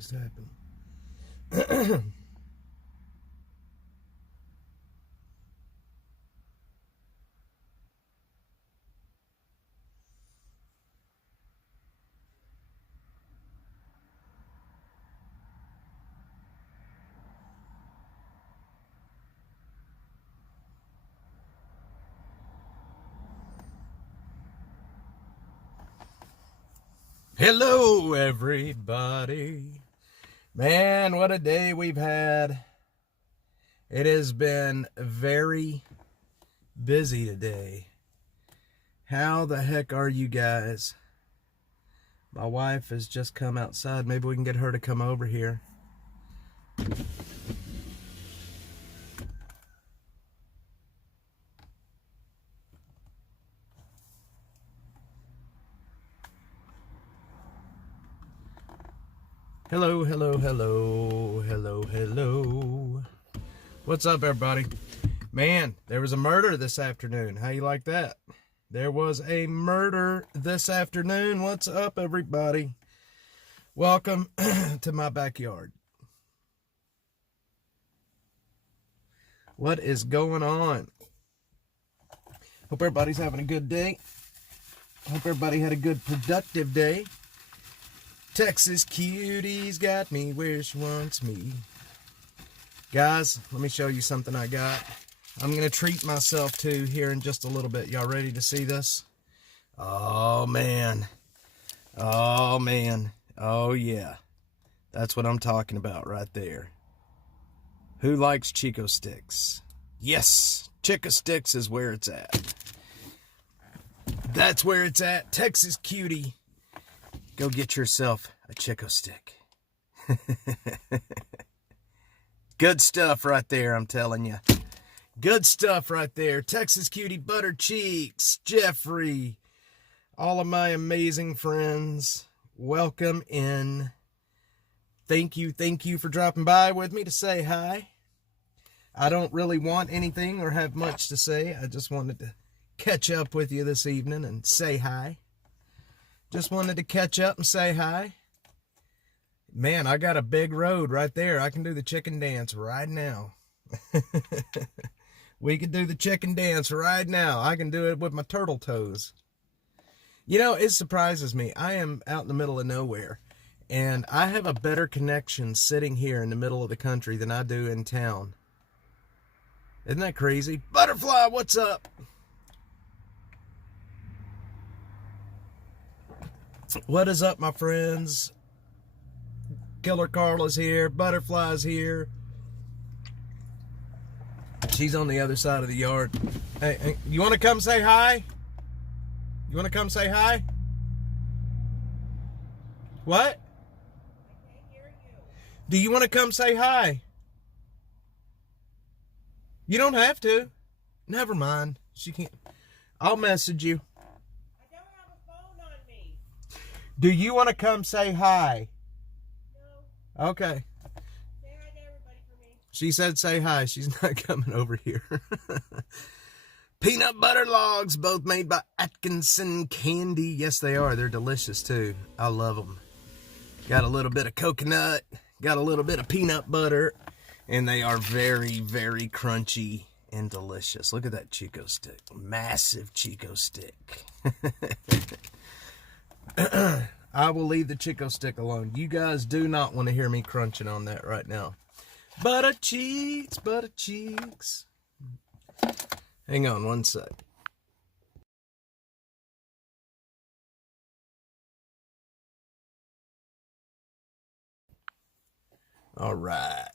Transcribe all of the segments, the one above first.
just happened. Hello, everybody. Man, what a day we've had. It has been very busy today. How the heck are you guys? My wife has just come outside. Maybe we can get her to come over here. Hello, hello, hello, hello, hello. What's up, everybody? Man, there was a murder this afternoon. How you like that? There was a murder this afternoon. What's up, everybody? Welcome to my backyard. What is going on? Hope everybody's having a good day. Hope everybody had a good, productive day. Texas cutie's got me where she wants me. Guys, let me show you something I got. I'm going to treat myself to here in just a little bit. Y'all ready to see this? Oh, man. Oh, man. Oh, yeah. That's what I'm talking about right there. Who likes Chick-O-Sticks? Yes, Chick-O-Sticks is where it's at. That's where it's at. Texas cutie. Go get yourself a Chick-O-Stick. Good stuff right there, I'm telling you. Good stuff right there. Texas cutie, Butter Cheeks, Jeffrey, all of my amazing friends. Welcome in. Thank you for dropping by with me to say hi. I don't really want anything or have much to say. I just wanted to catch up with you this evening and say hi. Just wanted to catch up and say hi. Man, I got a big road right there. I can do the chicken dance right now. We could do the chicken dance right now. I can do it with my turtle toes. You know, it surprises me. I am out in the middle of nowhere, and I have a better connection sitting here in the middle of the country than I do in town. Isn't that crazy? Butterfly, what's up? What is up, my friends? Killer Carla's here. Butterfly's here. She's on the other side of the yard. Hey, you want to come say hi? You want to come say hi? What? I can't hear you. Do you want to come say hi? You don't have to. Never mind. She can't. I'll message you. I don't have a phone on me. Do you want to come say hi? No. Okay. Say hi to everybody for me. She said say hi. She's not coming over here. Peanut butter logs, both made by Atkinson Candy. Yes, they are. They're delicious, too. I love them. Got a little bit of coconut. Got a little bit of peanut butter. And they are very, very crunchy and delicious. Look at that Chick-O-Stick. Massive Chick-O-Stick. I will leave the Chick-O-Stick alone. You guys do not want to hear me crunching on that right now. Butter cheeks, butter cheeks. Hang on one sec. All right.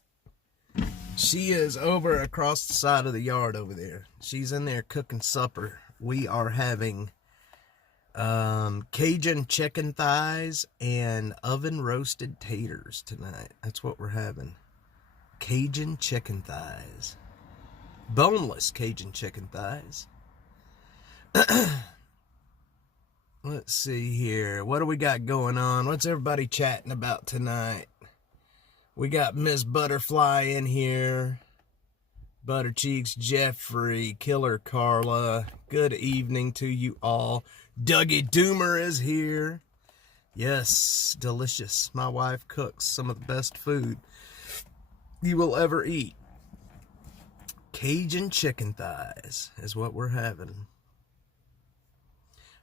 She is over across the side of the yard over there. She's in there cooking supper. We are having Cajun chicken thighs and oven roasted taters tonight. That's what we're having. Cajun chicken thighs. Boneless Cajun chicken thighs. Let's see here. What do we got going on? What's everybody chatting about tonight? We got Miss Butterfly in here. Butter Cheeks, Jeffrey, Killer Carla. Good evening to you all. Dougie Doomer is here. Yes, delicious. My wife cooks some of the best food you will ever eat. Cajun chicken thighs is what we're having.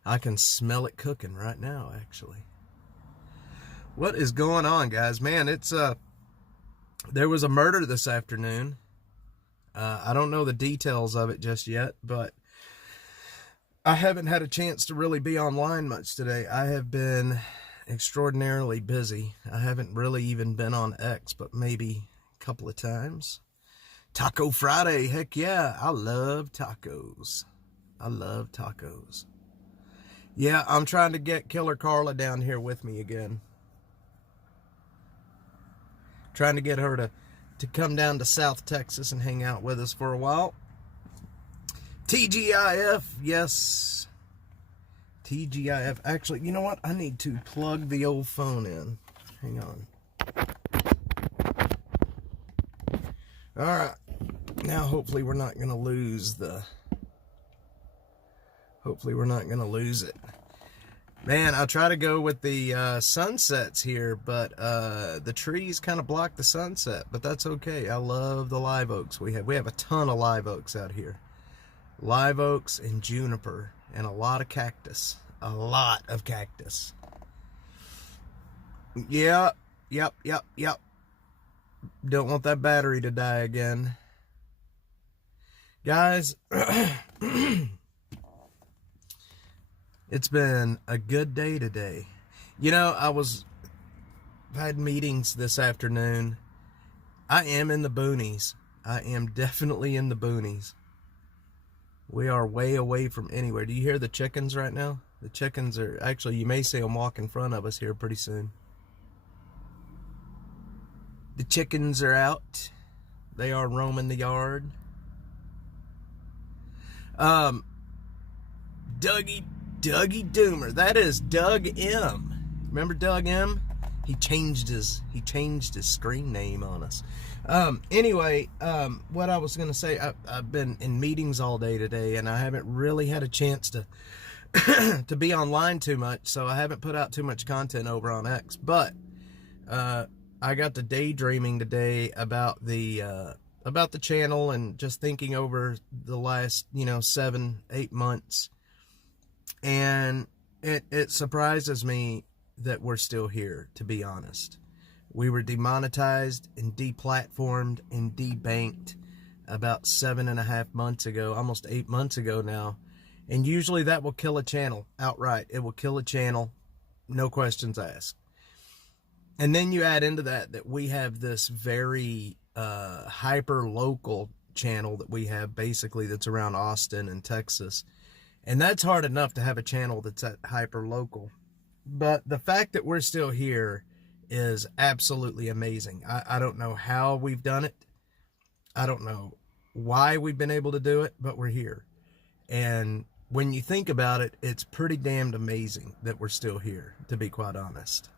I can smell it cooking right now, actually. What is going on, guys? Man, it's there was a murder this afternoon. I don't know the details of it just yet, but I haven't had a chance to really be online much today. I have been extraordinarily busy. I haven't really even been on X, but maybe a couple of times. Taco Friday, heck yeah. I love tacos. I love tacos. Yeah, I'm trying to get Killer Carla down here with me again. Trying to get her to come down to South Texas and hang out with us for a while. TGIF, yes. TGIF. Actually, you know what? I need to plug the old phone in. Hang on. All right. Now, hopefully we're not going to lose the... Hopefully we're not going to lose it. Man, I'll try to go with the sunsets here, but the trees kind of block the sunset, but that's okay. I love the live oaks we have. We have a ton of live oaks out here. Live oaks and juniper and a lot of cactus. A lot of cactus. Yep. Don't want that battery to die again. Guys, it's been a good day today. You know, I had meetings this afternoon. I am in the boonies. I am definitely in the boonies. We are way away from anywhere. Do you hear the chickens right now? The chickens are, actually, you may see them walk in front of us here pretty soon. The chickens are out. They are roaming the yard. Dougie Doomer. That is Doug M. Remember Doug M? He changed his screen name on us. Anyway, what I was gonna say, I've been in meetings all day today, and I haven't really had a chance to to be online too much, so I haven't put out too much content over on X. But I got to daydreaming today about the channel and just thinking over the last 7-8 months, and it surprises me that we're still here, to be honest. We were demonetized and deplatformed and debanked about 7.5 months ago, almost 8 months ago now. And usually that will kill a channel outright. It will kill a channel, no questions asked. And then you add into that we have this very hyper local channel that we have, basically, that's around Austin and Texas. And that's hard enough to have a channel that's at hyper local. But the fact that we're still here is absolutely amazing. I don't know how we've done it. I don't know why we've been able to do it, but we're here. And when you think about it, it's pretty damned amazing that we're still here, to be quite honest.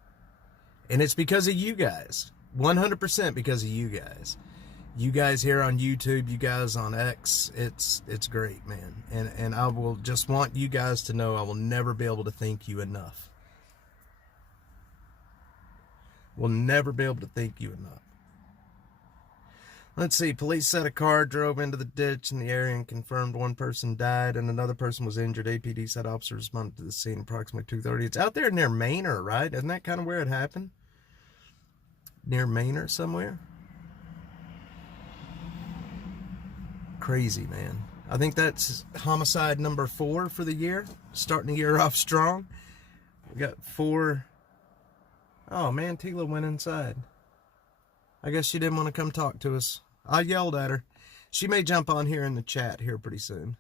And it's because of you guys. 100% because of you guys. You guys here on YouTube, you guys on X, it's great, man. And I will just want you guys to know I will never be able to thank you enough. We'll never be able to thank you enough. Let's see. Police said a car drove into the ditch in the area and confirmed one person died and another person was injured. APD said officers responded to the scene approximately 2:30. It's out there near Manor, right? Isn't that kind of where it happened? Near Manor somewhere? Crazy, man. I think that's homicide number 4 for the year. Starting the year off strong. We got 4... Oh, man, Tila went inside. I guess she didn't want to come talk to us. I yelled at her. She may jump on here in the chat here pretty soon.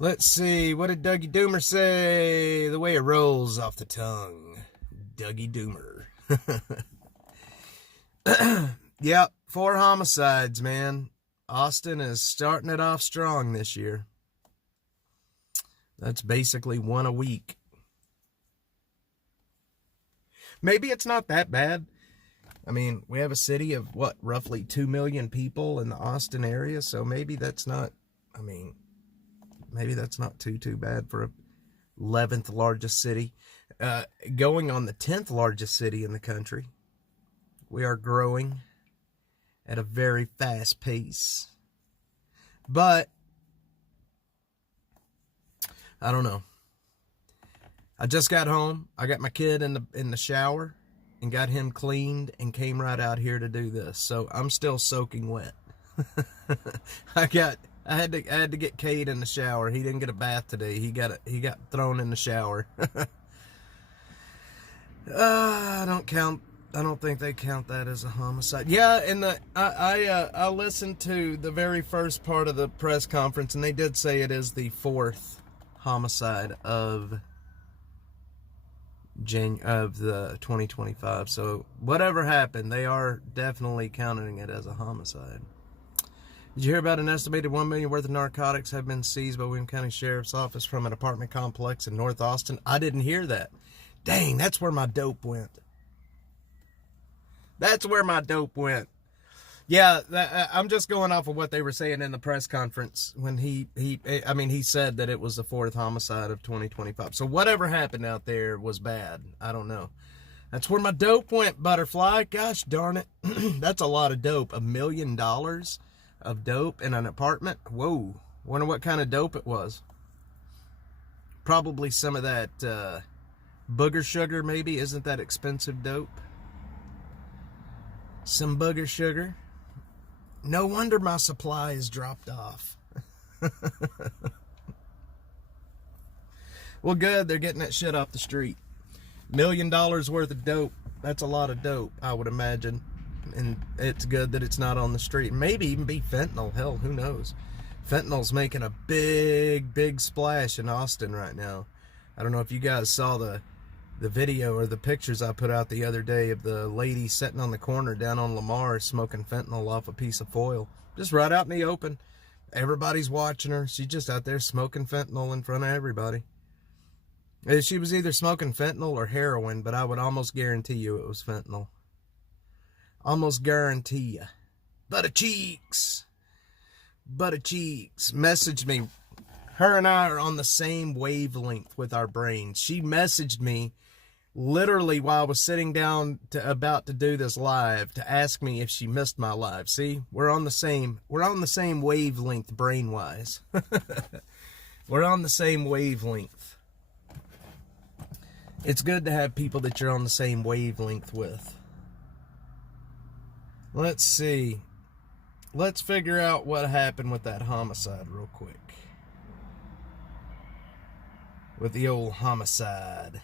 Let's see. What did Dougie Doomer say? The way it rolls off the tongue. Dougie Doomer. Yep, 4 homicides, man. Austin is starting it off strong this year. That's basically 1 a week. Maybe it's not that bad. I mean, we have a city of, what, roughly 2 million people in the Austin area, so maybe that's not, maybe that's not too bad for a 11th largest city, going on the 10th largest city in the country. We are growing at a very fast pace. But I don't know. I just got home. I got my kid in the shower and got him cleaned and came right out here to do this. So I'm still soaking wet. I had to get Cade in the shower. He didn't get a bath today. He got thrown in the shower. I don't think they count that as a homicide. Yeah, and I listened to the very first part of the press conference, and they did say it is the 4th homicide of the 2025. So whatever happened, they are definitely counting it as a homicide. Did you hear about an estimated $1 million worth of narcotics have been seized by William County Sheriff's Office from an apartment complex in North Austin? I didn't hear that. Dang, that's where my dope went. That's where my dope went. Yeah, I'm just going off of what they were saying in the press conference when he said that it was the 4th homicide of 2025. So whatever happened out there was bad. I don't know. That's where my dope went, Butterfly. Gosh darn it. That's a lot of dope. $1 million of dope in an apartment. Whoa. Wonder what kind of dope it was. Probably some of that booger sugar, maybe. Isn't that expensive dope? Some booger sugar. No wonder my supply is dropped off. Well, good. They're getting that shit off the street. $1 million worth of dope. That's a lot of dope, I would imagine. And it's good that it's not on the street. Maybe even be fentanyl. Hell, who knows? Fentanyl's making a big splash in Austin right now. I don't know if you guys saw the video or the pictures I put out the other day of the lady sitting on the corner down on Lamar smoking fentanyl off a piece of foil. Just right out in the open. Everybody's watching her. She's just out there smoking fentanyl in front of everybody. She was either smoking fentanyl or heroin, but I would almost guarantee you it was fentanyl. Almost guarantee you. Butter cheeks. Messaged me. Her and I are on the same wavelength with our brains. She messaged me literally while I was sitting down about to do this live to ask me if she missed my live. See, we're on the same wavelength brain-wise. We're on the same wavelength. It's good to have people that you're on the same wavelength with. Let's see. Let's figure out what happened with that homicide real quick. With the old homicide.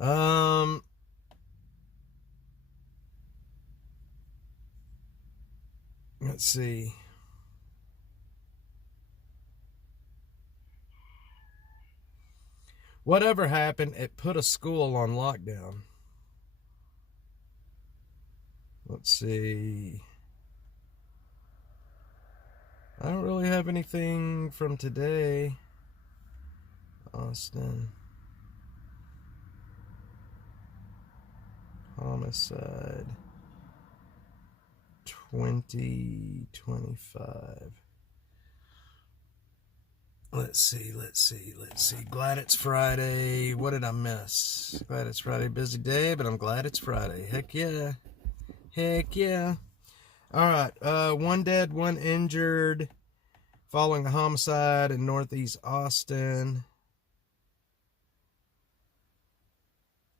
Let's see. Whatever happened, it put a school on lockdown. Let's see. I don't really have anything from today. Austin. Homicide. 2025. Let's see. Glad it's Friday. What did I miss? Glad it's Friday. Busy day, but I'm glad it's Friday. Heck yeah. Alright, 1 dead, 1 injured following a homicide in Northeast Austin.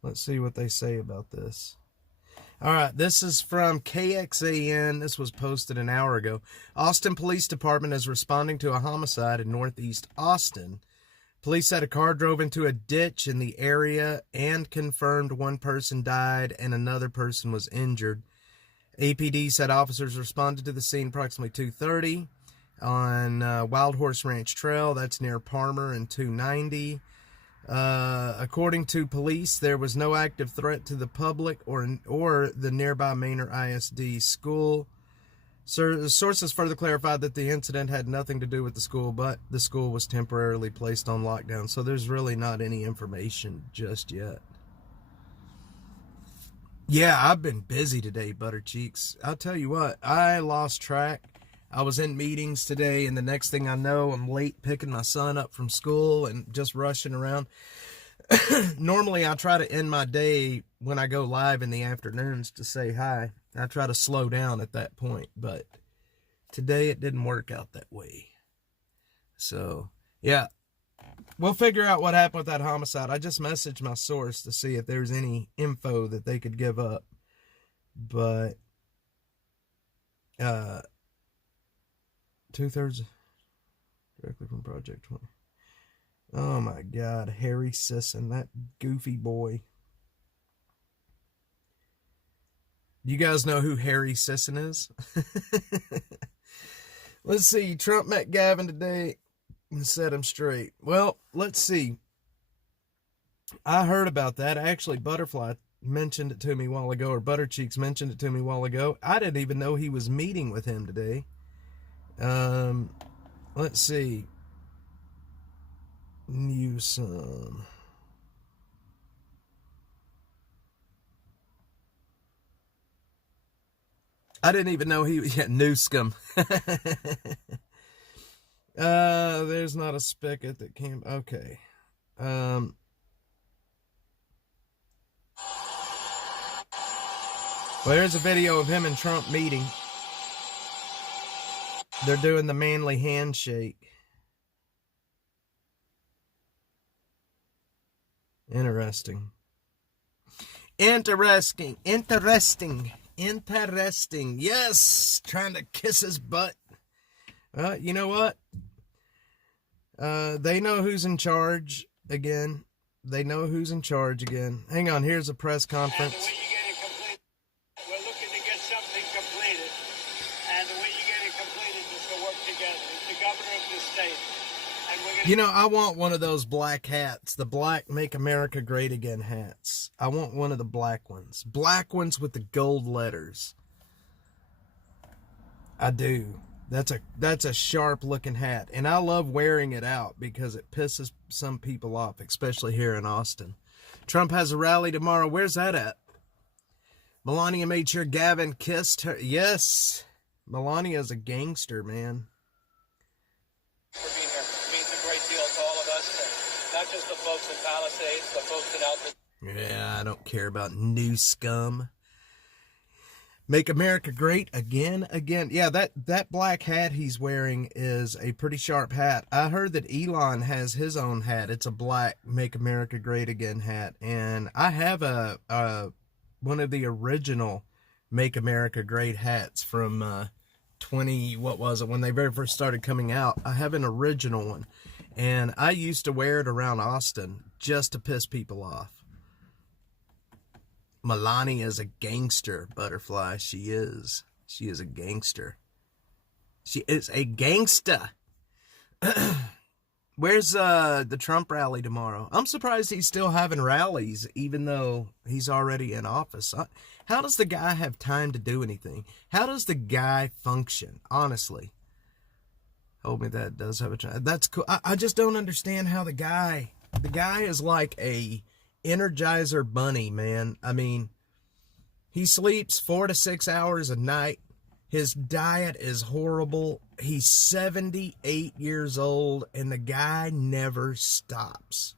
Let's see what they say about this. Alright, this is from KXAN. This was posted an hour ago. Austin Police Department is responding to a homicide in Northeast Austin. Police said a car drove into a ditch in the area and confirmed 1 person died and another person was injured. APD said officers responded to the scene approximately 2:30 on Wild Horse Ranch Trail. That's near Palmer and 290. According to police, there was no active threat to the public or the nearby Manor ISD school. Sources further clarified that the incident had nothing to do with the school, but the school was temporarily placed on lockdown. So there's really not any information just yet. Yeah, I've been busy today, Butter Cheeks. I'll tell you what, I lost track. I was in meetings today, and the next thing I know, I'm late picking my son up from school and just rushing around. Normally, I try to end my day when I go live in the afternoons to say hi. I try to slow down at that point, but today it didn't work out that way. So, yeah, we'll figure out what happened with that homicide. I just messaged my source to see if there's any info that they could give up. But, 2/3 directly from Project 20. Oh my God, Harry Sisson, that goofy boy. You guys know who Harry Sisson is? Let's see, Trump met Gavin today and set him straight. Well, let's see. I heard about that. Actually, Butterfly mentioned it to me a while ago, or Buttercheeks mentioned it to me a while ago. I didn't even know he was meeting with him today. Let's see. Newsom. I didn't even know he was, yeah, Newscom. There's not a spigot that came, okay. Well, here's a video of him and Trump meeting. They're doing the manly handshake. Interesting. Yes, trying to kiss his butt. You know what? They know who's in charge again. Hang on, here's a press conference. We're looking to get something completed. And the way you get it completed is to work together. It's the governor of the state. And we're gonna... You know, I want one of those black hats. The black Make America Great Again hats. I want one of the black ones. Black ones with the gold letters. I do. That's a sharp looking hat. And I love wearing it out because it pisses some people off, especially here in Austin. Trump has a rally tomorrow. Where's that at? Melania made sure Gavin kissed her. Yes. Melania's a gangster, man. For being here. It means a great deal to all of us. Not just the folks in Palisades, the folks in Alfred. Yeah, I don't care about new scum. Make America Great Again. Yeah, that black hat he's wearing is a pretty sharp hat. I heard that Elon has his own hat. It's a black Make America Great Again hat. And I have one of the original Make America Great hats from when they very first started coming out. I have an original one. And I used to wear it around Austin just to piss people off. Melania is a gangster, Butterfly. She is. She is a gangster. She is a gangsta. Where's the Trump rally tomorrow? I'm surprised he's still having rallies, even though he's already in office. How does the guy have time to do anything? How does the guy function, honestly? Told me that does have a chance. That's cool. I just don't understand how the guy is like a Energizer bunny, man. I mean, he sleeps 4 to 6 hours a night. His diet is horrible. He's 78 years old, and the guy never stops.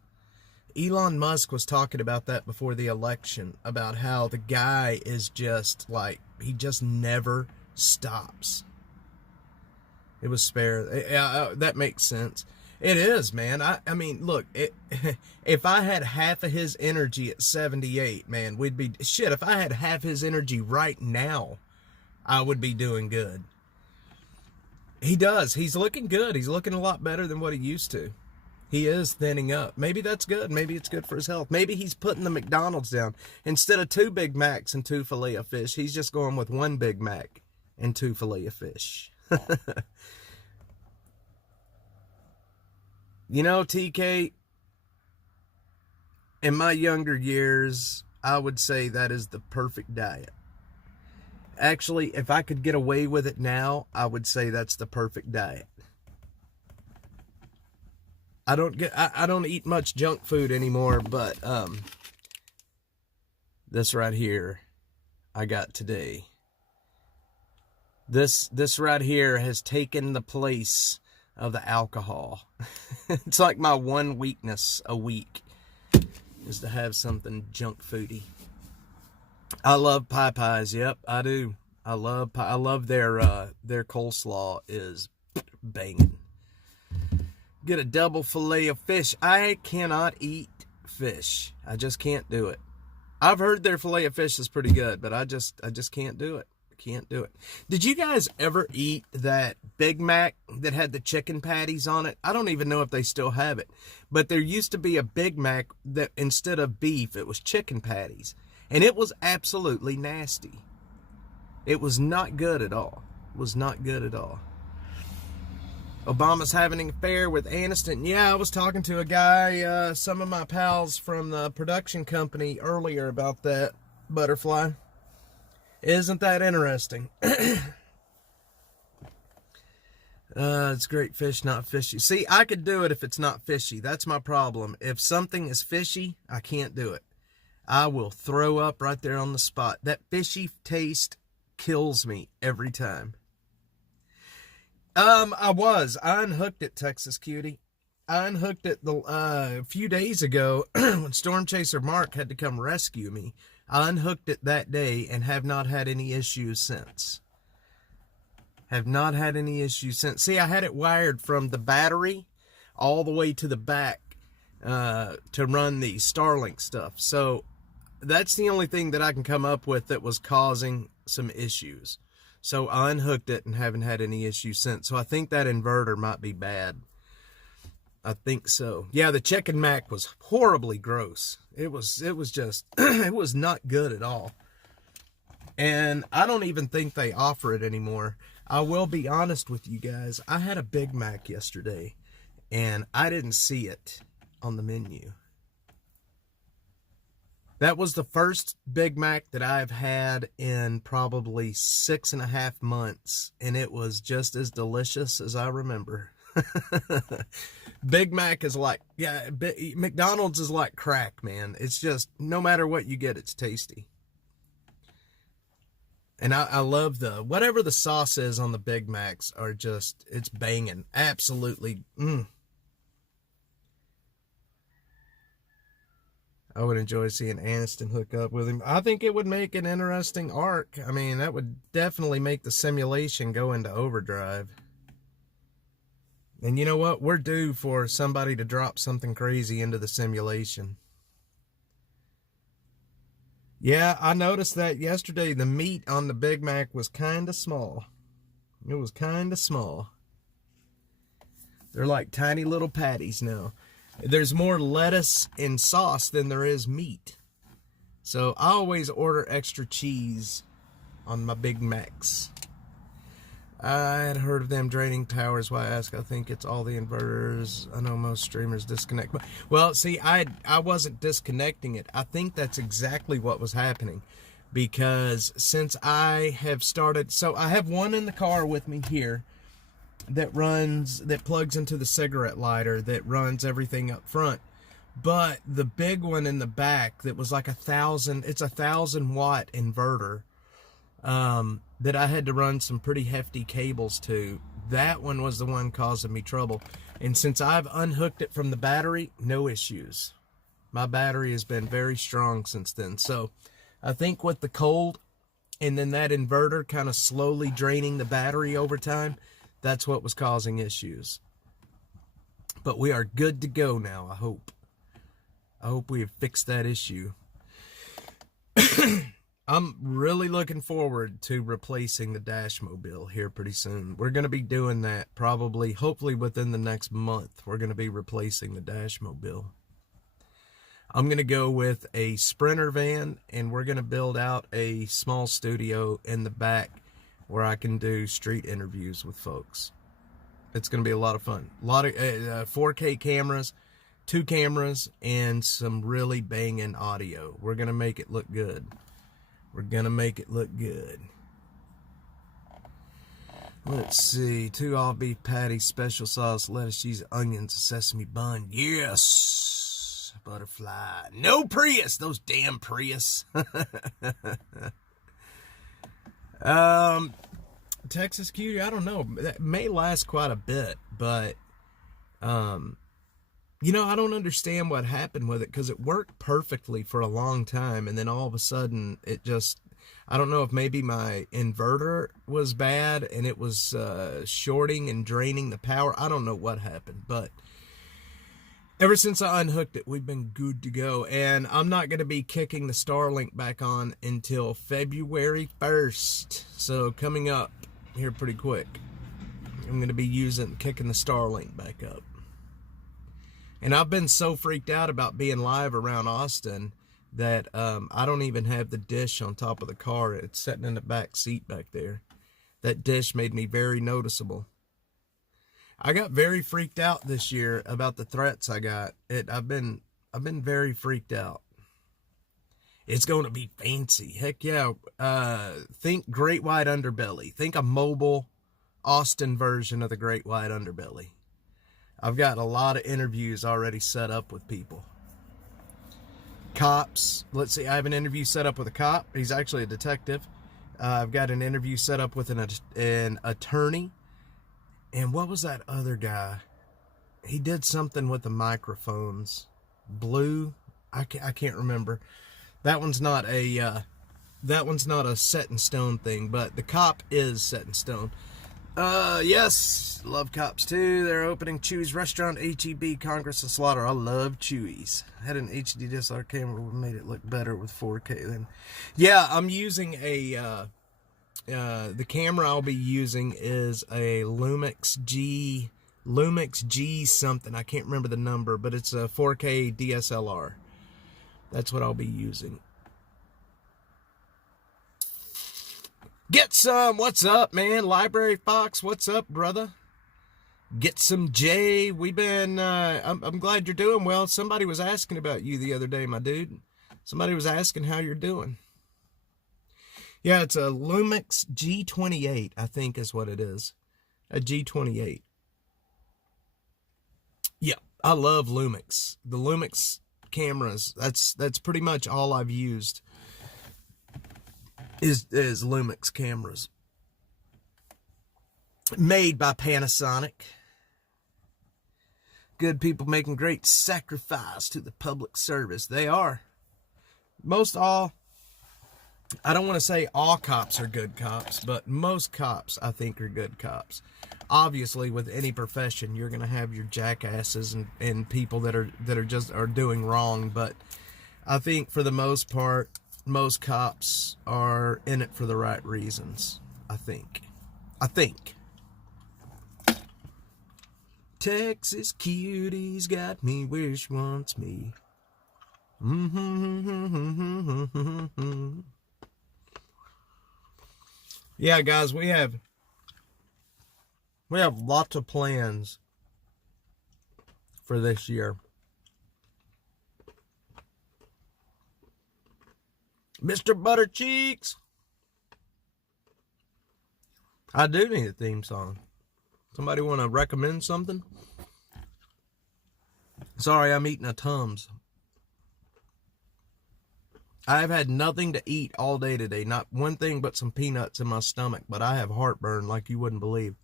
Elon Musk was talking about that before the election, about how the guy is just like, he just never stops. It was spare. That makes sense. It is, man. I mean, look, if I had half of his energy at 78, man, we'd be... Shit, if I had half his energy right now, I would be doing good. He does. He's looking good. He's looking a lot better than what he used to. He is thinning up. Maybe that's good. Maybe it's good for his health. Maybe he's putting the McDonald's down. Instead of 2 Big Macs and 2 Filet-O-Fish, he's just going with 1 Big Mac and 2 Filet-O-Fish. You know, TK, in my younger years, I would say that is the perfect diet. Actually, if I could get away with it now, I would say that's the perfect diet. I don't eat much junk food anymore, but this right here I got today. This right here has taken the place of the alcohol. It's like my one weakness a week is to have something junk foody. I love pie pies. Yep, I do. I love pie. I love their coleslaw is banging. Get a double fillet of fish. I cannot eat fish. I just can't do it. I've heard their fillet of fish is pretty good, but I just can't do it. Can't do it. Did you guys ever eat that Big Mac that had the chicken patties on it? I don't even know if they still have it, but there used to be a Big Mac that instead of beef, it was chicken patties, and it was absolutely nasty. It was not good at all. It was not good at all. Obama's having an affair with Aniston. Yeah, I was talking to a guy, some of my pals from the production company earlier about that, Butterfly. Isn't that interesting? It's great fish, not fishy. See, I could do it if it's not fishy. That's my problem. If something is fishy, I can't do it. I will throw up right there on the spot. That fishy taste kills me every time. I unhooked it, Texas Cutie. I unhooked it a few days ago when Storm Chaser Mark had to come rescue me. I unhooked it that day and have not had any issues since. Have not had any issues since. See, I had it wired from the battery all the way to the back to run the Starlink stuff. So that's the only thing that I can come up with that was causing some issues. So I unhooked it and haven't had any issues since. So I think that inverter might be bad. I think so. Yeah, the chicken mac was horribly gross. It was just, it was not good at all. And I don't even think they offer it anymore. I will be honest with you guys. I had a Big Mac yesterday, and I didn't see it on the menu. That was the first Big Mac that I've had in probably 6.5 months, and it was just as delicious as I remember. Big Mac is like, yeah, McDonald's is like crack, man. It's just, no matter what you get, it's tasty. And I love whatever the sauce is on the Big Macs are just, it's banging. Absolutely. I would enjoy seeing Aniston hook up with him. I think it would make an interesting arc. I mean, that would definitely make the simulation go into overdrive. And you know what? We're due for somebody to drop something crazy into the simulation. Yeah, I noticed that yesterday. The meat on the Big Mac was kind of small. It was kind of small. They're like tiny little patties now. There's more lettuce and sauce than there is meat. So I always order extra cheese on my Big Macs. I had heard of them draining power, is why I ask. I think it's all the inverters. I know most streamers disconnect. Well, see, I wasn't disconnecting it. I think that's exactly what was happening. Because since I have started... So I have one in the car with me here that plugs into the cigarette lighter, that runs everything up front. But the big one in the back that was like 1,000... It's a 1,000-watt inverter. That I had to run some pretty hefty cables to. That one was the one causing me trouble. And since I've unhooked it from the battery, no issues. My battery has been very strong since then. So I think with the cold and then that inverter kind of slowly draining the battery over time, that's what was causing issues. But we are good to go now, I hope. I hope we have fixed that issue. I'm really looking forward to replacing the Dashmobile here pretty soon. We're going to be doing that hopefully within the next month. We're going to be replacing the Dashmobile. I'm going to go with a Sprinter van, and we're going to build out a small studio in the back where I can do street interviews with folks. It's going to be a lot of fun. A lot of 4K cameras, 2 cameras, and some really banging audio. We're going to make it look good. We're going to make it look good. Let's see. 2 all-beef patties, special sauce, lettuce, cheese, onions, sesame bun. Yes! Butterfly. No Prius! Those damn Prius. Texas Cutie, I don't know. That may last quite a bit, but you know, I don't understand what happened with it, because it worked perfectly for a long time, and then all of a sudden it just, I don't know if maybe my inverter was bad and it was shorting and draining the power. I don't know what happened, but ever since I unhooked it, we've been good to go. And I'm not going to be kicking the Starlink back on until February 1st. So coming up here pretty quick, I'm going to be kicking the Starlink back up. And I've been so freaked out about being live around Austin that I don't even have the dish on top of the car. It's sitting in the back seat back there. That dish made me very noticeable. I got very freaked out this year about the threats I got. I've been very freaked out. It's going to be fancy. Heck yeah. Think Great White Underbelly. Think a mobile Austin version of the Great White Underbelly. I've got a lot of interviews already set up with people. Cops. Let's see. I have an interview set up with a cop. He's actually a detective. I've got an interview set up with an attorney. And what was that other guy? He did something with the microphones. Blue? I can't remember. That one's not a set in stone thing, but the cop is set in stone. Yes, love Cops too. They're opening Chewy's restaurant, HEB, Congress and Slaughter. I love Chewy's. I had an HD DSLR camera, made it look better with 4K then. Yeah, I'm using the camera I'll be using is a Lumix G something. I can't remember the number, but it's a 4K DSLR. That's what I'll be using. Get some. What's up, man? Library Fox, what's up, brother? Get some J. We've been, I'm glad you're doing well. Somebody was asking about you the other day, my dude. Somebody was asking how you're doing. Yeah, it's a Lumix G28, I think is what it is. A G28. Yeah, I love Lumix. The Lumix cameras, that's pretty much all I've used is Lumix cameras. Made by Panasonic. Good people making great sacrifice to the public service. They are. I don't want to say all cops are good cops, but most cops I think are good cops. Obviously, with any profession, you're going to have your jackasses and people that are doing wrong, but I think for the most part, most cops are in it for the right reasons. I think. Texas Cuties got me where she wants me. Yeah, guys, we have lots of plans for this year. Mr. Buttercheeks. I do need a theme song. Somebody want to recommend something? Sorry, I'm eating a Tums. I've had nothing to eat all day today. Not one thing but some peanuts in my stomach. But I have heartburn like you wouldn't believe.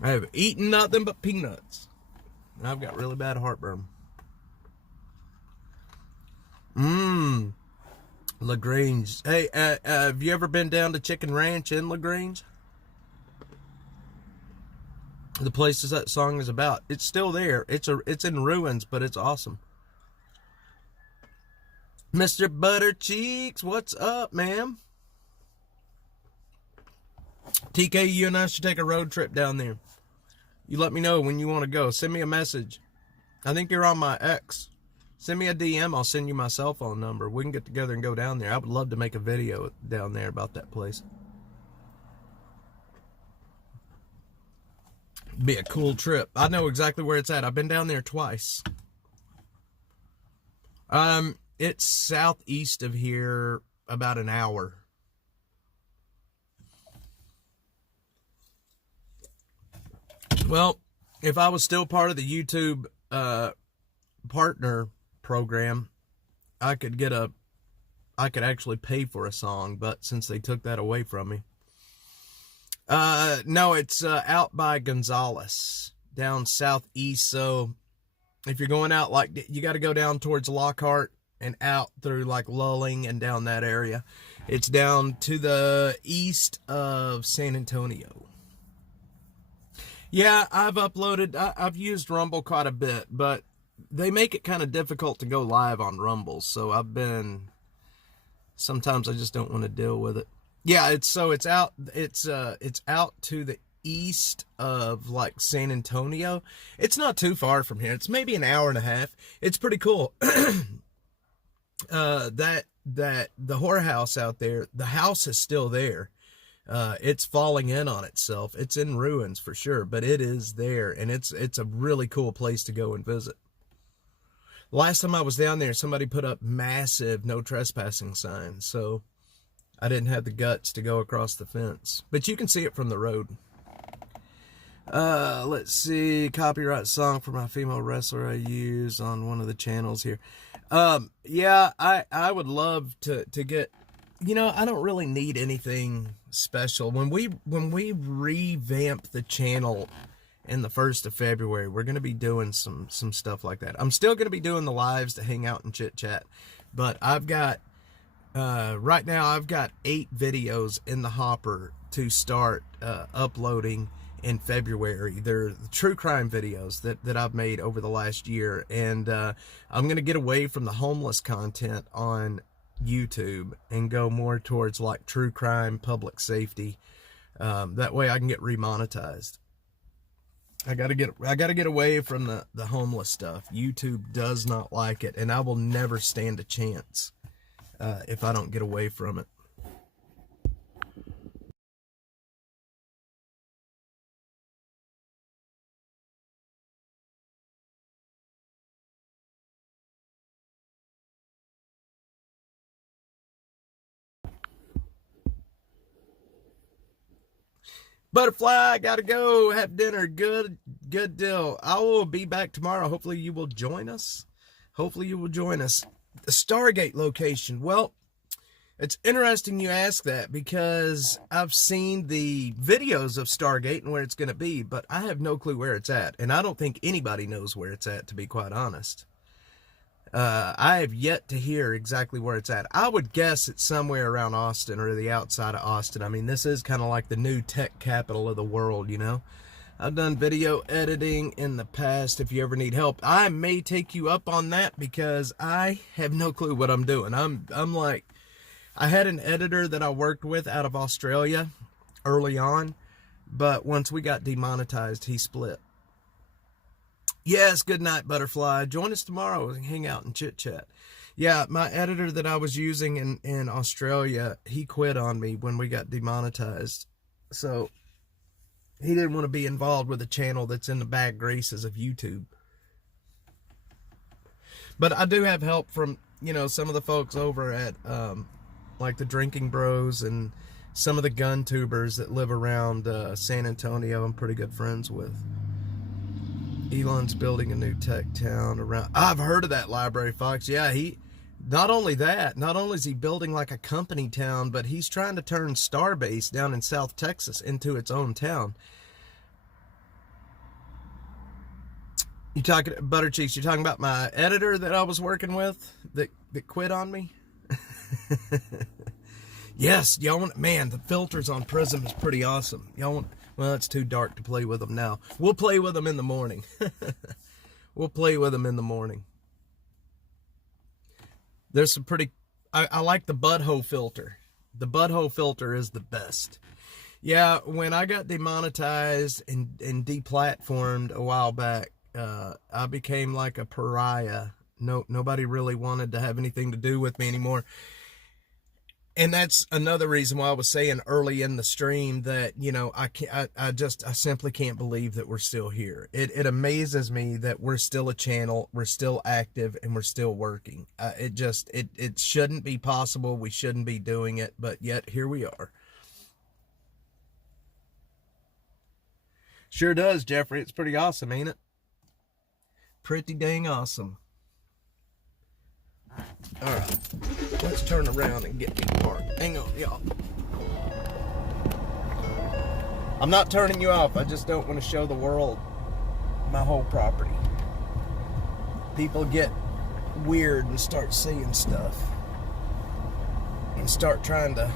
I have eaten nothing but peanuts. And I've got really bad heartburn. LaGrange. Hey, have you ever been down to Chicken Ranch in LaGrange? The places that song is about. It's still there. It's in ruins, but it's awesome. Mr. Buttercheeks, what's up, ma'am? TK, you and I should take a road trip down there. You let me know when you want to go. Send me a message. I think you're on my X. Send me a DM. I'll send you my cell phone number. We can get together and go down there. I would love to make a video down there about that place. Be a cool trip. I know exactly where it's at. I've been down there twice. It's southeast of here, about an hour. Well, if I was still part of the YouTube partner program, I could I could actually pay for a song, but since they took that away from me. No, it's out by Gonzales, down southeast. So if you're going out, like, you got to go down towards Lockhart and out through like Lulling and down that area. It's down to the east of San Antonio. Yeah, I've I've used Rumble quite a bit, but they make it kind of difficult to go live on Rumble. So sometimes I just don't want to deal with it. Yeah, it's out to the east of like San Antonio. It's not too far from here. It's maybe an hour and a half. It's pretty cool. That the whorehouse out there, the house is still there. It's falling in on itself. It's in ruins for sure, but it is there, and it's a really cool place to go and visit. Last time I was down there, somebody put up massive no trespassing signs, so I didn't have the guts to go across the fence. But you can see it from the road. Let's see. Copyright song for my female wrestler I use on one of the channels here. Yeah, I would love to get, I don't really need anything special. When we revamp the channel in the 1st of February, we're going to be doing some stuff like that. I'm still going to be doing the lives to hang out and chit chat, but I've got, right now I've got 8 videos in the hopper to start, uploading in February. They're the true crime videos that I've made over the last year, and I'm going to get away from the homeless content on YouTube and go more towards like true crime, public safety. That way I can get remonetized. I gotta get away from the homeless stuff. YouTube does not like it, and I will never stand a chance if I don't get away from it. Butterfly, gotta go have dinner. Good deal. I will be back tomorrow. Hopefully you will join us. The Stargate location. Well, it's interesting you ask that, because I've seen the videos of Stargate and where it's going to be, but I have no clue where it's at. And I don't think anybody knows where it's at, to be quite honest. I have yet to hear exactly where it's at. I would guess it's somewhere around Austin or the outside of Austin. I mean, this is kind of like the new tech capital of the world, I've done video editing in the past. If you ever need help, I may take you up on that, because I have no clue what I'm doing. I'm like, I had an editor that I worked with out of Australia early on, but once we got demonetized, he split. Yes, good night, Butterfly. Join us tomorrow and hang out and chit-chat. Yeah, my editor that I was using in Australia, he quit on me when we got demonetized. So he didn't want to be involved with a channel that's in the bad graces of YouTube. But I do have help from, some of the folks over at, like the Drinking Bros and some of the gun tubers that live around San Antonio. I'm pretty good friends with. Elon's building a new tech town around. I've heard of that, Library Fox. Yeah, not only is he building like a company town, but he's trying to turn Starbase down in South Texas into its own town. You talking, Buttercheeks, you're talking about my editor that I was working with that quit on me? Yes, y'all want, man, the filters on Prism is pretty awesome. Y'all want, well, it's too dark to play with them now. We'll play with them in the morning. There's some pretty, I like the butthole filter. The butthole filter is the best. Yeah, when I got demonetized and deplatformed a while back, I became like a pariah. Nobody really wanted to have anything to do with me anymore. And that's another reason why I was saying early in the stream that, I simply can't believe that we're still here. It amazes me that we're still a channel, we're still active, and we're still working. It shouldn't be possible. We shouldn't be doing it, but yet here we are. Sure does, Jeffrey. It's pretty awesome, ain't it? Pretty dang awesome. All right, let's turn around and get me parked. Hang on, y'all. I'm not turning you off. I just don't want to show the world my whole property. People get weird and start seeing stuff and start trying to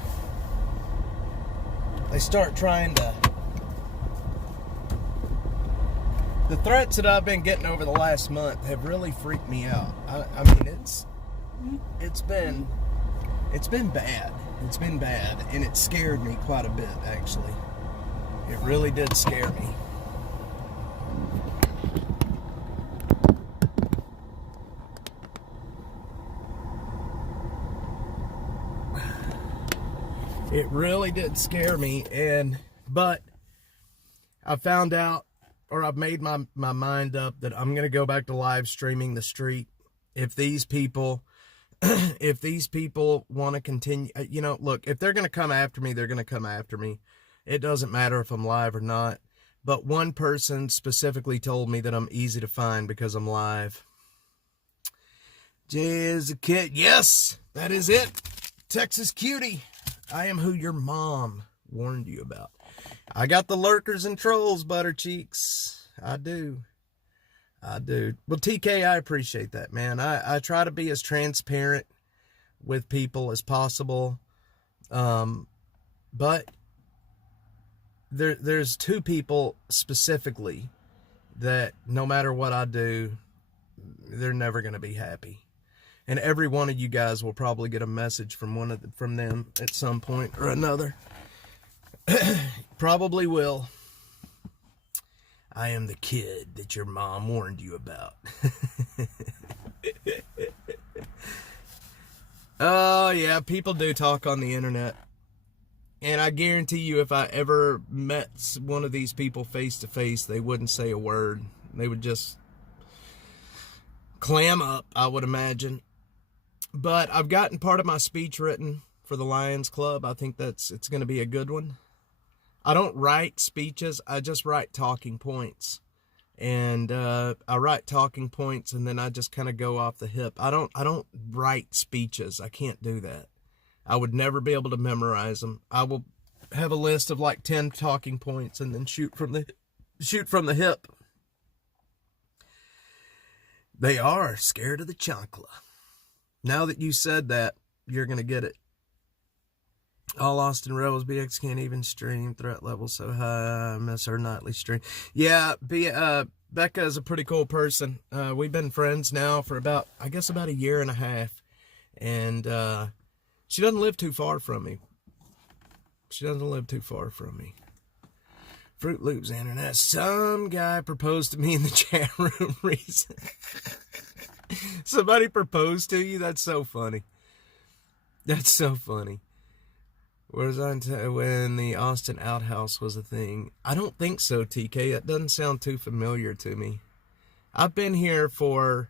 the threats that I've been getting over the last month have really freaked me out. I mean, it's been bad. It's been bad, and it scared me quite a bit, actually. It really did scare me. It really did scare me, but I found out, or I've made my mind up that I'm going to go back to live streaming the street. If these people want to continue, look, if they're going to come after me, they're going to come after me. It doesn't matter if I'm live or not. But one person specifically told me that I'm easy to find because I'm live. Jay is a kid. Yes, that is it. Texas Cutie. I am who your mom warned you about. I got the lurkers and trolls, butter cheeks. I do. Well, TK, I appreciate that, man. I try to be as transparent with people as possible. But there's two people specifically that no matter what I do, they're never going to be happy. And every one of you guys will probably get a message from from them at some point or another. Probably will. I am the kid that your mom warned you about. Oh, yeah, people do talk on the internet. And I guarantee you, if I ever met one of these people face to face, they wouldn't say a word. They would just clam up, I would imagine. But I've gotten part of my speech written for the Lions Club. I think it's going to be a good one. I don't write speeches. I just write talking points. And I write talking points, and then I just kind of go off the hip. I don't write speeches. I can't do that. I would never be able to memorize them. I will have a list of like 10 talking points and then shoot from the hip. They are scared of the chancla. Now that you said that, you're going to get it. All Austin Rebels BX can't even stream. Threat level so high. I miss her nightly stream. Yeah, Becca is a pretty cool person. We've been friends now for about a year and a half. And she doesn't live too far from me. Fruit Loops Internet. Some guy proposed to me in the chat room recently. Somebody proposed to you? That's so funny. Where's when the Austin outhouse was a thing? I don't think so, TK. That doesn't sound too familiar to me. I've been here for,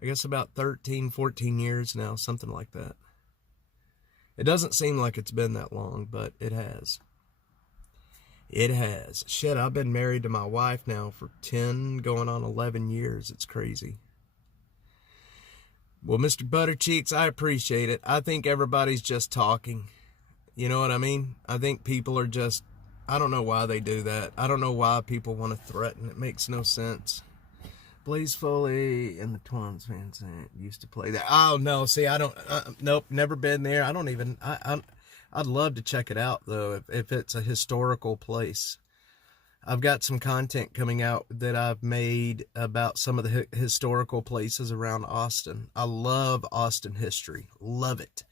I guess, about 13, 14 years now, something like that. It doesn't seem like it's been that long, but it has. It has. Shit, I've been married to my wife now for 10, going on 11 years. It's crazy. Well, Mr. Buttercheeks, I appreciate it. I think everybody's just talking. You know what I mean? I think people are just, I don't know why they do that. I don't know why people want to threaten. It makes no sense. Blaze Foley and the Twins fans used to play that. Oh, no. See, I don't, nope, never been there. I don't even, I'd love to check it out, though, if it's a historical place. I've got some content coming out that I've made about some of the historical places around Austin. I love Austin history. Love it.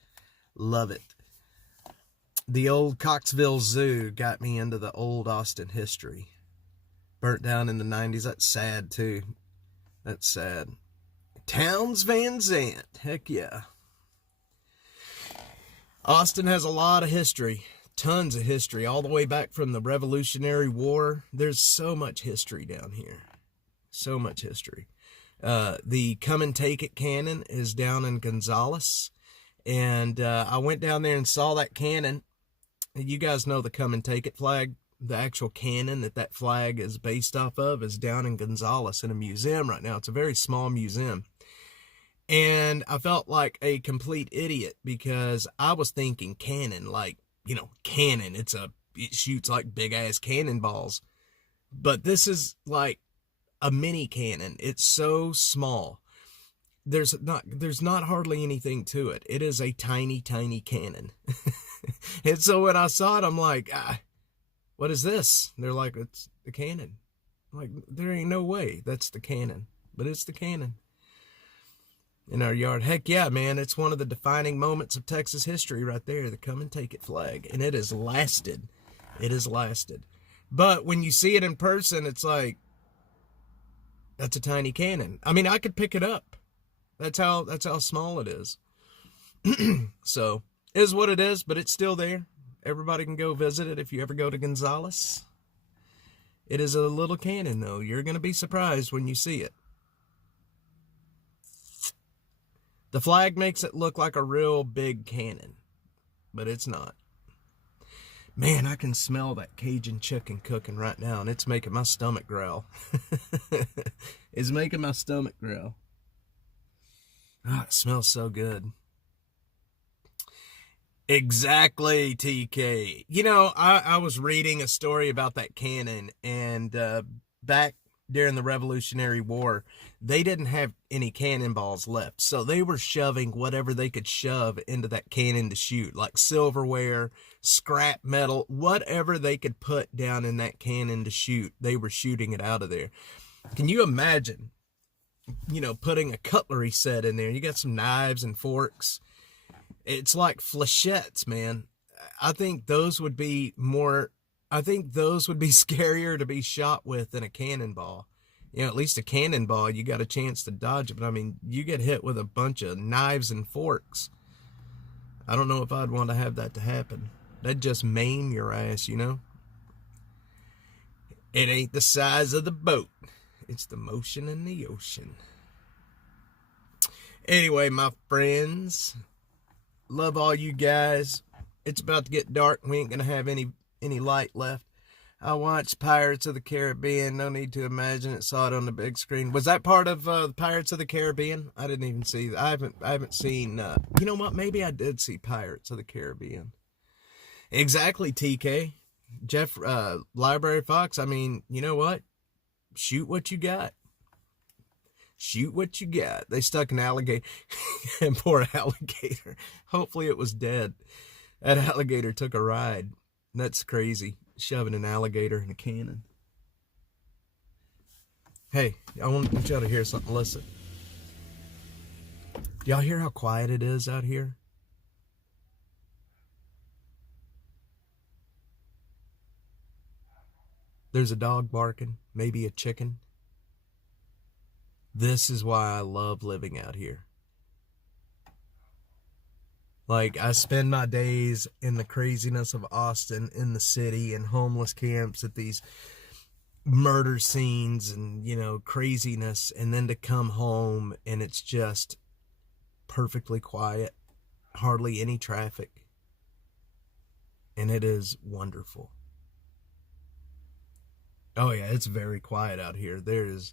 The old Coxville Zoo got me into the old Austin history. Burnt down in the 90s. That's sad, too. That's sad. Towns Van Zandt. Heck yeah. Austin has a lot of history. Tons of history, all the way back from the Revolutionary War. There's so much history down here. So much history. The Come and Take It cannon is down in Gonzales. And I went down there and saw that cannon. You guys know the Come and Take It flag. The actual cannon that flag is based off of is down in Gonzales in a museum right now. It's a very small museum. And I felt like a complete idiot because I was thinking cannon, like, cannon. It shoots like big ass cannonballs. But this is like a mini cannon. It's so small. There's not hardly anything to it. It is a tiny, tiny cannon. And so when I saw it, I'm like, what is this? And they're like, it's the cannon. I'm like, there ain't no way that's the cannon, but it's the cannon in our yard. Heck yeah, man. It's one of the defining moments of Texas history right there, the come and take it flag. And it has lasted. It has lasted. But when you see it in person, it's like, that's a tiny cannon. I mean, I could pick it up. That's how small it is. So, it is what it is, but it's still there. Everybody can go visit it if you ever go to Gonzales. It is a little cannon, though. You're going to be surprised when you see it. The flag makes it look like a real big cannon, but it's not. Man, I can smell that Cajun chicken cooking right now, and it's making my stomach growl. It's making my stomach growl. Ah, it smells so good. Exactly, TK. I was reading a story about that cannon, and back during the Revolutionary War, they didn't have any cannonballs left. So they were shoving whatever they could shove into that cannon to shoot, like silverware, scrap metal, whatever they could put down in that cannon to shoot. They were shooting it out of there. Can you imagine, putting a cutlery set in there? You got some knives and forks. It's like flechettes, man. I think those would be scarier to be shot with than a cannonball. At least a cannonball, you got a chance to dodge it. But I mean, you get hit with a bunch of knives and forks. I don't know if I'd want to have that to happen. That'd just maim your ass, It ain't the size of the boat. It's the motion in the ocean. Anyway, my friends, love all you guys. It's about to get dark. We ain't going to have any light left. I watched Pirates of the Caribbean. No need to imagine it. Saw it on the big screen. Was that part of Pirates of the Caribbean? I didn't even see that. I haven't seen. You know what? Maybe I did see Pirates of the Caribbean. Exactly, TK. Jeff, Library Fox. I mean, you know what? Shoot what you got. Shoot what you got. They stuck an alligator. And poor alligator. Hopefully it was dead. That alligator took a ride. That's crazy. Shoving an alligator in a cannon. Hey, I want y'all to hear something. Listen. Do y'all hear how quiet it is out here? There's a dog barking, maybe a chicken. This is why I love living out here. Like, I spend my days in the craziness of Austin, in the city, in homeless camps, at these murder scenes and, craziness. And then to come home and it's just perfectly quiet, hardly any traffic. And it is wonderful. Oh yeah, it's very quiet out here. There is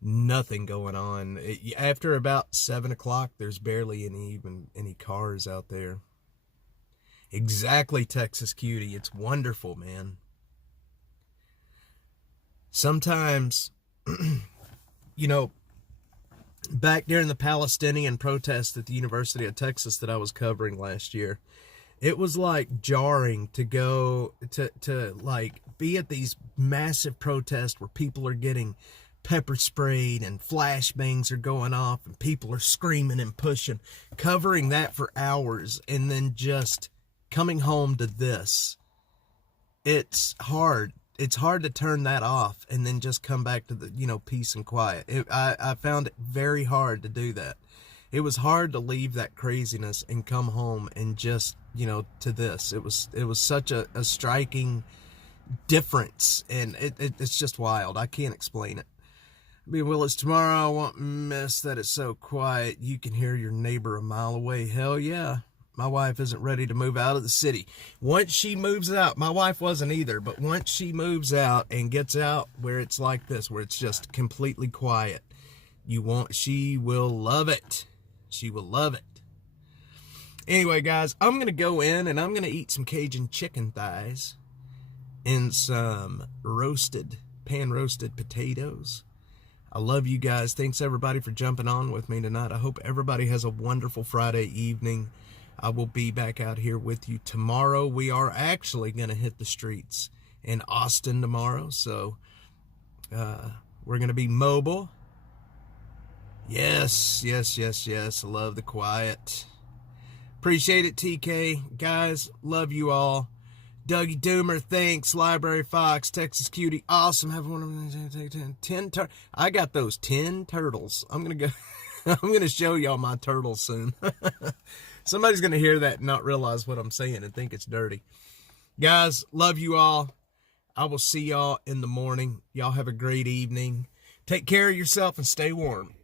nothing going on. After about 7 o'clock, there's barely any cars out there. Exactly, Texas Cutie. It's wonderful, man. Sometimes, back during the Palestinian protest at the University of Texas that I was covering last year, it was like jarring to go to like be at these massive protests where people are getting pepper sprayed and flashbangs are going off and people are screaming and pushing, covering that for hours, and then just coming home to this. It's hard. It's hard to turn that off and then just come back to the, peace and quiet. I found it very hard to do that. It was hard to leave that craziness and come home and just, to this. It was such a striking difference, and it's just wild. I can't explain it. Willis, tomorrow I won't miss that it's so quiet you can hear your neighbor a mile away. Hell yeah. My wife isn't ready to move out of the city. Once she moves out, my wife wasn't either, but once she moves out and gets out where it's like this, where it's just completely quiet, She will love it. She will love it. Anyway, guys, I'm going to go in and I'm going to eat some Cajun chicken thighs and some pan-roasted potatoes. I love you guys. Thanks, everybody, for jumping on with me tonight. I hope everybody has a wonderful Friday evening. I will be back out here with you tomorrow. We are actually going to hit the streets in Austin tomorrow, so we're going to be mobile. Yes. I love the quiet. Appreciate it, TK. Guys, love you all. Dougie Doomer, thanks. Library Fox, Texas Cutie, awesome. Have one of them. 10 I got those 10 turtles. I'm going to go. I'm going to show y'all my turtles soon. Somebody's going to hear that and not realize what I'm saying and think it's dirty. Guys, love you all. I will see y'all in the morning. Y'all have a great evening. Take care of yourself and stay warm.